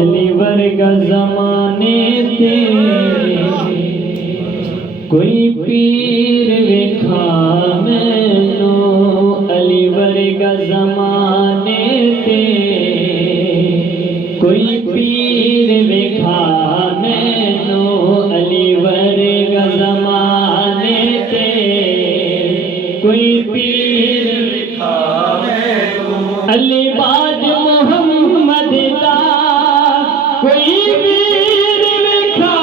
علی ورگا زمانے تے کوئی پیر وکھا مینو، علی ورگا زمانے تے کوئی پیر وکھا مینو، علی ورگا زمانے تے کوئی پیر وکھا مینو، علی باج محمد دا کوئی پیر وکھا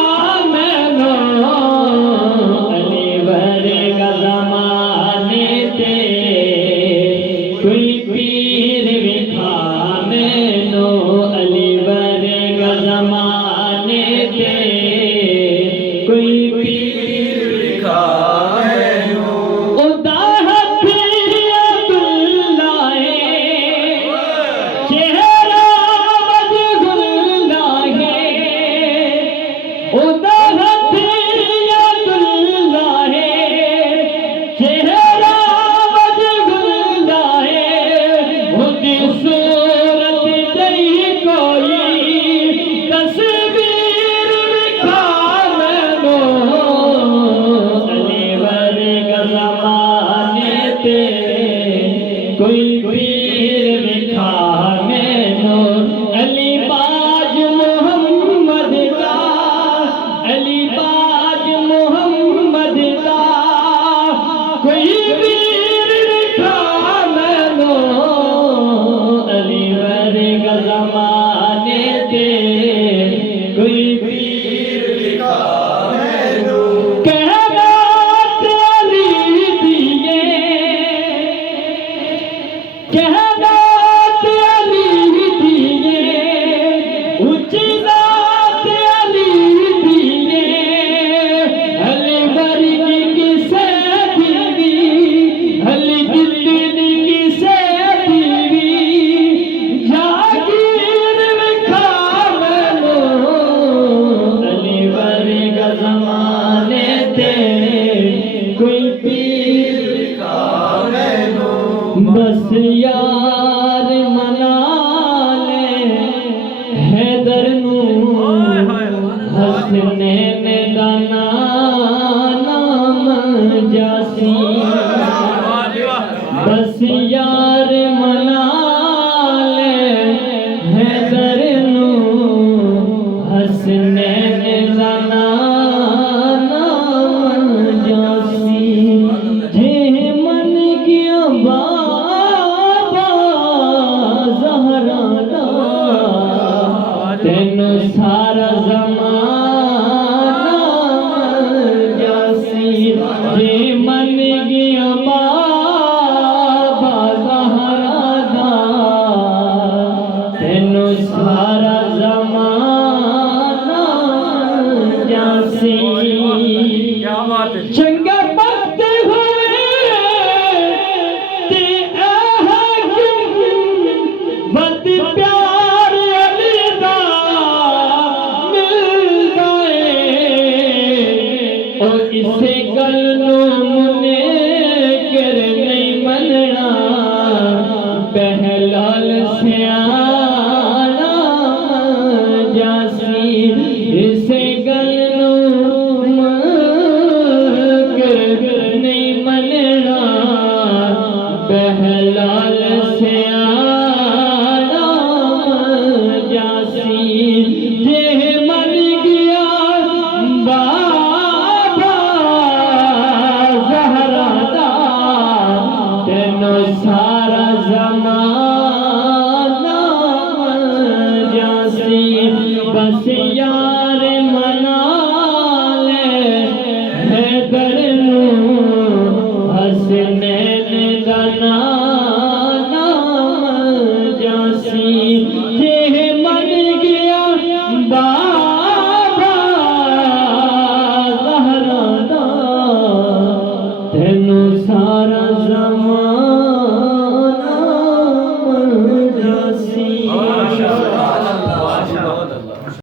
مینو، علی ورگا زمانے تے کوئی پیر وکھا مینو، علی ورگا زمانے تے کوئی پیر وکھا مینو۔ ادا ہتھی عبداللہ چہرہ وجگلہ ادا ہتھی عبداللہ چہرہ وجگلہ اُدی صورت دئی کوئی تصویر وکھا مینو، علی ورگا زمانے تے کوئی پیر وکھا مینو، علی باج محمد دا، علی باج محمد دا کوئی پیر وکھا مینو، علی ورگا زمانے تے کوئی پیر وکھا مینو۔ کہنات علی دیے، کہنات علی دیے، اچھی ذات علی دیے، علی ورگی کسے دیوی، علی جتنی کسے دیوی، جاگیر وکھا مینو، علی ورگا زمانے تے کوئی پیر وکھا مینو۔ بس یار منا لے حیدر نو، حسنین دا نام جاسی، بس یار منا لے حیدر نو، حسنین دا نام جاسی، جے من گیا بابا زہرا دا، تینو سارا زمانہ جاسی، جے من گیا بابا زہرا دا، تینو سارا زمانہ جاسی۔ چنگا وقت ہوئے تے اے حاکم، ود پیار علی دا ملدا اے، او اسے گل نو منکر نہیں مننا، بہلال سیانا جاسی، اسے گل نو منکر نہیں مننا، بہلال سیانا جاسی، جے من گیا بابا زہرا دا، تینو سارا زمانہ جاسی، بس